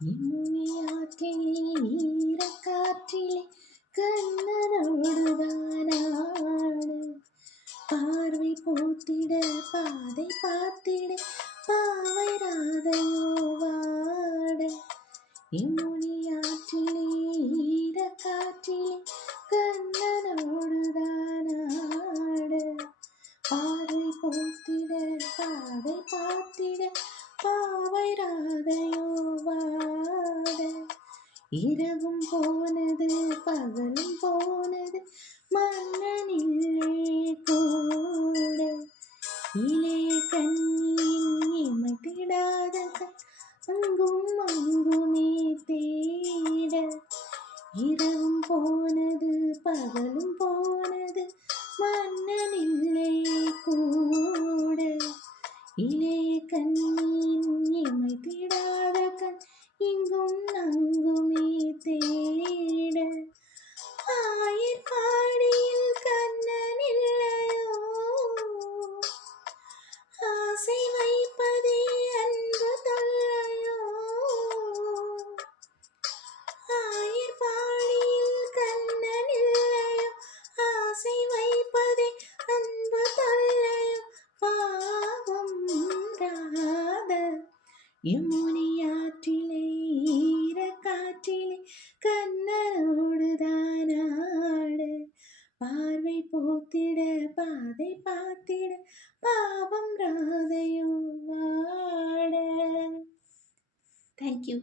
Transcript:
இம்முனியாற்றிலே ஈரக்காற்றிலே கண்ணனோடுதானாடு பார்வை போத்திட பாதை பார்த்திட பாவை ராதையோ வாட இம்முனியாற்றிலே ஈரக்காற்றிலே கண்ணனோடுதானாடு பார்வை போத்திட பாதை பார்த்திட பாவை ராதையோ வாட இரவும் போனது பகலும் போனது மன்னனில்லே கூட இளைய கண்ணியின் இமைத்திடாத கண் அங்கும் அங்குமே தேட இரவும் போனது பகலும் போனது மன்னனில்லே கூட இளைய கண்ணின் இமைத்திடாத கண் இங்கும் அங்குமே தேட ஆயர்பாடியில் கண்ணன் இல்லையோ ஆசை வைப்பதே அன்பு தொல்லையோ ஆயர்பாடியில் கண்ணன் இல்லையோ ஆசை வைப்பதே அன்பு தொல்லையோ பாவம் ராத யமுனியாற்றிலே ஈரக்காற்றிலே கண்ணனோடுதானாடு பார்வை போத்திட பாதை பார்த்திட பாவம் ராதையோ வாட. தேங்க்யூ.